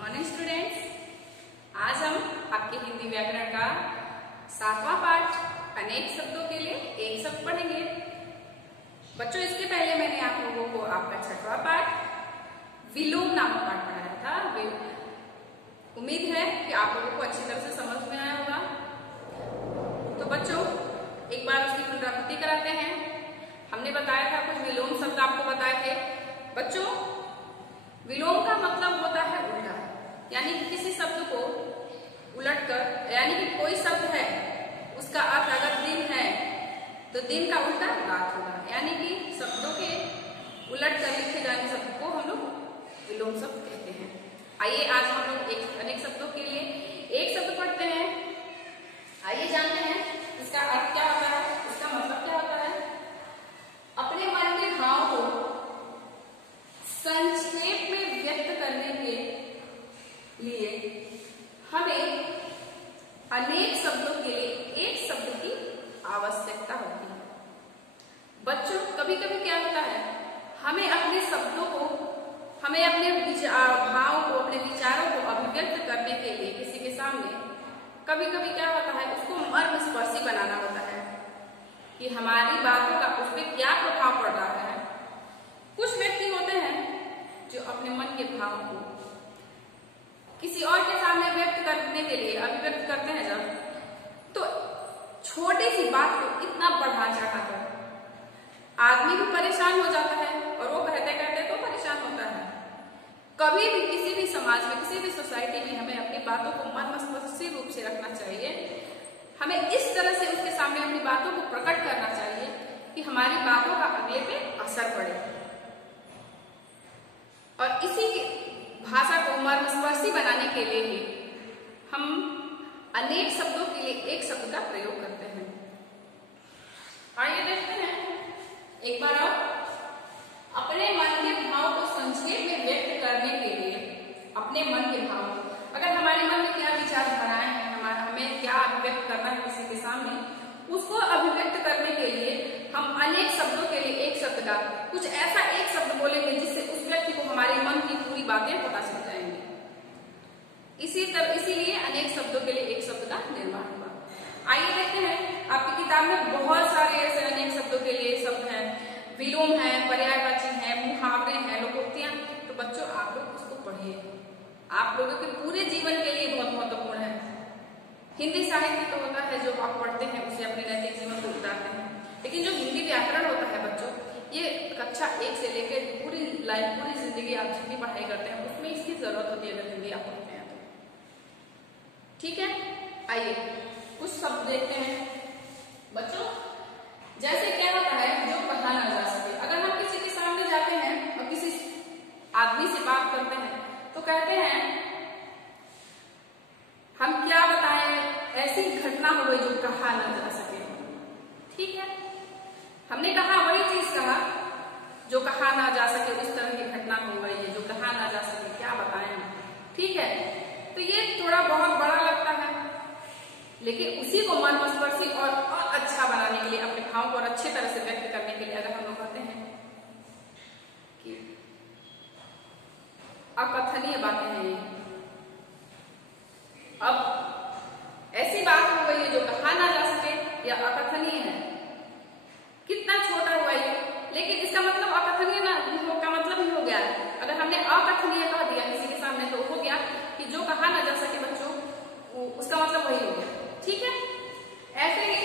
Morning students, आज हम आपके हिंदी व्याकरण का 7वां पाठ अनेक शब्दों के लिए एक शब्द पढ़ेंगे। बच्चों, इसके पहले मैंने आप लोगों को आपका 6वां पाठ विलोम नामक पाठ पढ़ाया था। उम्मीद है कि आप लोगों को अच्छी तरह से समझ में आया होगा। तो बच्चों, एक बार उसकी पुनरावृत्ति कराते हैं। हमने बताया था कुछ विलोम शब्द आपको बताए थे। बच्चों, विलोम का मतलब होता है उल्टा, यानी कि किसी शब्द को उलटकर, यानी कि कोई शब्द है उसका अर्थ अगर दिन है तो दिन का उल्टा रात होगा, यानी कि शब्दों के उलट कर लिखे जाने शब्द को हम लोग विलोम शब्द कहते हैं। आइए आज हम लोग अनेक शब्दों के लिए एक शब्द पढ़ते हैं। आइए जानते हैं इसका अर्थ क्या होता है, इसका मतलब क्या होता है। अपने मन के भाव को संक्षेप में व्यक्त करने के लिए हमें अनेक शब्दों के लिए एक शब्द की आवश्यकता होती है। बच्चों, कभी कभी क्या होता है, हमें अपने शब्दों को, हमें अपने भाव को, अपने विचारों को अभिव्यक्त करने के लिए किसी के सामने कभी कभी क्या होता है, उसको मर्मस्पर्शी बनाना होता है कि हमारी बातों का उस पर क्या प्रभाव पड़ रहा है। कुछ व्यक्ति होते हैं जो अपने मन के भाव को किसी और के सामने व्यक्त करने के लिए अभिव्यक्त करते हैं जब, तो छोटी सी बात को इतना बढ़ा चढ़ाकर आदमी भी परेशान हो जाता है और वो कहते कहते तो परेशान होता है। कभी भी किसी भी समाज में, किसी भी सोसाइटी में हमें अपनी बातों को मर्मस्पर्शी रूप से रखना चाहिए। हमें इस तरह से उसके सामने अपनी बातों को प्रकट करना चाहिए कि हमारी बातों का अगले पे असर पड़े। और इसी की भाषा को मर्मस्पर्शी बनाने के लिए ही हम अनेक शब्दों के लिए एक शब्द का प्रयोग करते हैं। आइए देखते हैं एक बार और। अपने मन के भाव को संक्षेप में व्यक्त करने के लिए, अपने मन के भाव, अगर हमारे मन में क्या विचार बनाए हैं, हमें क्या अभिव्यक्त करना है किसी के सामने, उसको अभिव्यक्त करने के लिए हम अनेक शब्दों के लिए एक शब्द का, कुछ ऐसा एक शब्द बोलेंगे जिससे उस व्यक्ति को हमारे मन की पूरी बातें पता चल जाएंगी। इसीलिए अनेक शब्दों के लिए एक शब्द का निर्माण हुआ। आइए देखते हैं, आपकी किताब में बहुत सारे ऐसे अनेक शब्दों के लिए शब्द हैं, विलोम है, पर्यायवाची है, मुहावरे हैं, लोकोक्तियां। तो बच्चों, आप लोग उसको पढ़िए, आप लोगों के पूरे जीवन के लिए बहुत महत्वपूर्ण है। हिंदी साहित्य तो होता है जो आप पढ़ते हैं उसे अपने नैतिक जीवन को उतारते हैं, लेकिन जो हिंदी व्याकरण होता है बच्चों, ये कक्षा 1 से लेकर पूरी लाइफ, पूरी जिंदगी आप जितनी पढ़ाई करते हैं उसमें इसकी जरूरत होती है अगर हिंदी आप पढ़ते हैं तो। ठीक है, आइए कुछ शब्द देखते हैं बच्चों। जैसे क्या होता है, जो कहा ना जा सके। अगर हम किसी के सामने जाते हैं और किसी आदमी से बात करते हैं तो कहते हैं, हम क्या बताएं, ऐसी घटना हो गई जो कहा ना जा सके। ठीक है, हमने कहा वही चीज कहा जो कहा ना जा सके, उस तरह की घटना हो गई है जो कहा ना जा सके, क्या बताएं। ठीक है, तो ये थोड़ा बहुत बड़ा लगता है, लेकिन उसी को मर्मस्पर्शी और अच्छा बनाने के लिए, अपने भाव को और अच्छी तरह से व्यक्त करने के लिए अगर हम लोग कहते हैं कि अकथनीय बातें हैं ये, अब ऐसी बात हो गई है जो कहा ना जा सके या अकथनीय है। कितना छोटा हुआ ये, लेकिन इसका मतलब अकथनीय ना का मतलब ही हो गया। अगर हमने अकथनीय कह दिया किसी के सामने तो हो गया कि जो कहा ना जा सके बच्चों, उसका मतलब वही हो गया। ठीक है, ऐसे ही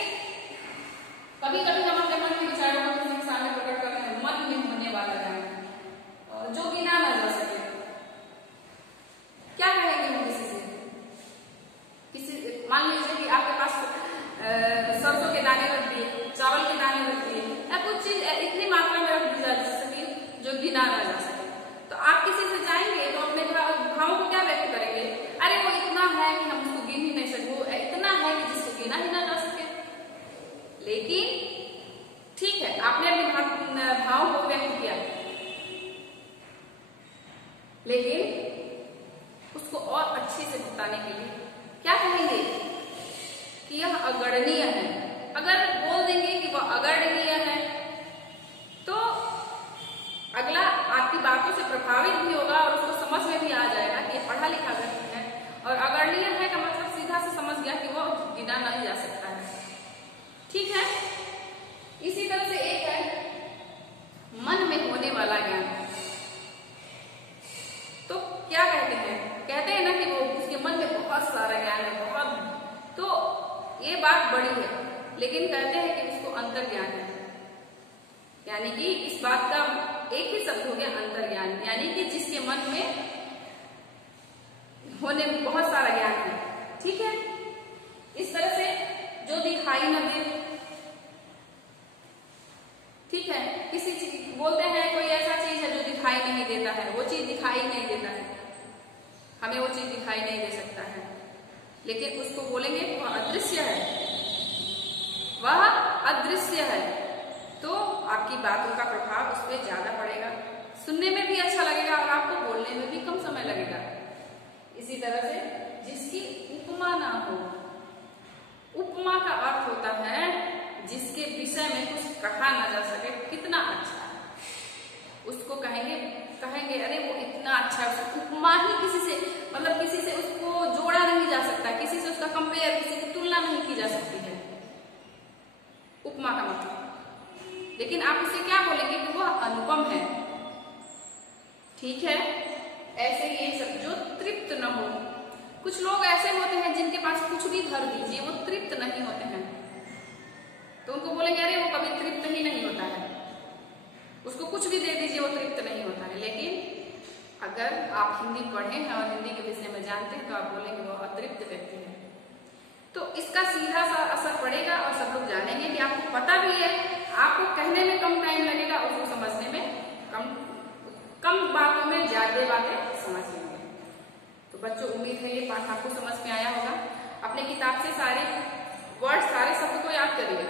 कभी कभी हम अपने मन के विचारों को किसी के सामने प्रकट करते हैं, मन में होने वाला है जो गिना ना जा सके। क्या कहेंगे हम किसी से? मान लीजिए कि आपके पास सरसों के दाने रख दिए, चावल के दाने रख दिए, या कुछ चीज इतनी मात्रा में रख दी जा सके जो गिना ना जा सके, तो आप किसी से जाएंगे तो अपने भाव को क्या व्यक्त करेंगे? अरे वो इतना है कि हम उसको गिन ही नहीं सकते, वो इतना है कि जिसको गिना ही ना जा सके। लेकिन ठीक है, आपने अपने भाव को व्यक्त किया, लेकिन उसको और अच्छे से बताने के लिए क्या कहेंगे कि यह अगणनीय है। अगर बोल देंगे कि वह अगणनीय है तो अगला आपकी बातों से प्रभावित भी होगा और उसको समझ में भी आ जाएगा कि पढ़ा लिखा व्यक्ति है, और अगणनीय है का मतलब सीधा से समझ गया कि वो गिना नहीं जा सकता है। ठीक है। इसी तरह से एक है मन में होने वाला ज्ञान। तो क्या कहते हैं ना कि वो उसके मन में बहुत सारा ज्ञान है, बहुत, तो ये बात बड़ी है, लेकिन कहते हैं कि उसको अंतर ज्ञान है। यानी कि इस बात का एक ही शब्द हो गया अंतर ज्ञान, यानी कि जिसके मन में होने बहुत सारा ज्ञान है। ठीक है। इस तरह से जो दिखाई न दे, ठीक है, किसी चीज बोलते हैं कोई ऐसा चीज है जो दिखाई नहीं देता है, वो चीज दिखाई नहीं देता है, हमें वो चीज दिखाई नहीं दे सकता है, लेकिन उसको बोलेंगे वह अदृश्य है, वह अदृश्य है, तो आपकी बातों का प्रभाव उस पर ज्यादा पड़ेगा, सुनने में भी अच्छा लगेगा और आपको बोलने में भी कम समय लगेगा। इसी तरह से जिसकी उपमा ना हो, उपमा का अर्थ होता है जिसके विषय में कुछ कहा ना जा सके, कितना अच्छा है, उसको कहेंगे अरे वो इतना अच्छा है, उपमा ही किसी से, मतलब किसी से उसको जोड़ा नहीं जा सकता, किसी से उसका कंपेयर, किसी की तुलना नहीं की जा सकती है, उपमा का मतलब। लेकिन आप उसे क्या बोलेंगे कि वह अनुपम है। ठीक है। ऐसे ही एक शब्द जो तृप्त न हो, कुछ लोग ऐसे होते हैं जिनके पास कुछ भी धर दीजिए वो तृप्त नहीं होते हैं, तो उनको बोलेंगे अरे वो कभी तृप्त ही नहीं होता है, उसको कुछ भी दे दीजिए वो तृप्त नहीं होता है। लेकिन अगर आप हिंदी पढ़े हैं और हिंदी के विषय में जानते हैं तो आप बोलेंगे वो अतृप्त व्यक्ति है। तो इसका सीधा सा असर पड़ेगा और सब लोग जानेंगे कि आपको पता भी है, आपको कहने में कम टाइम लगेगा, उसको समझने में कम बातों में ज्यादा बातें समझ लेंगे। तो बच्चों उम्मीद है ये पाठ आपको समझ में आया होगा। अपने किताब से सारे वर्ड, सारे शब्द को याद करिए।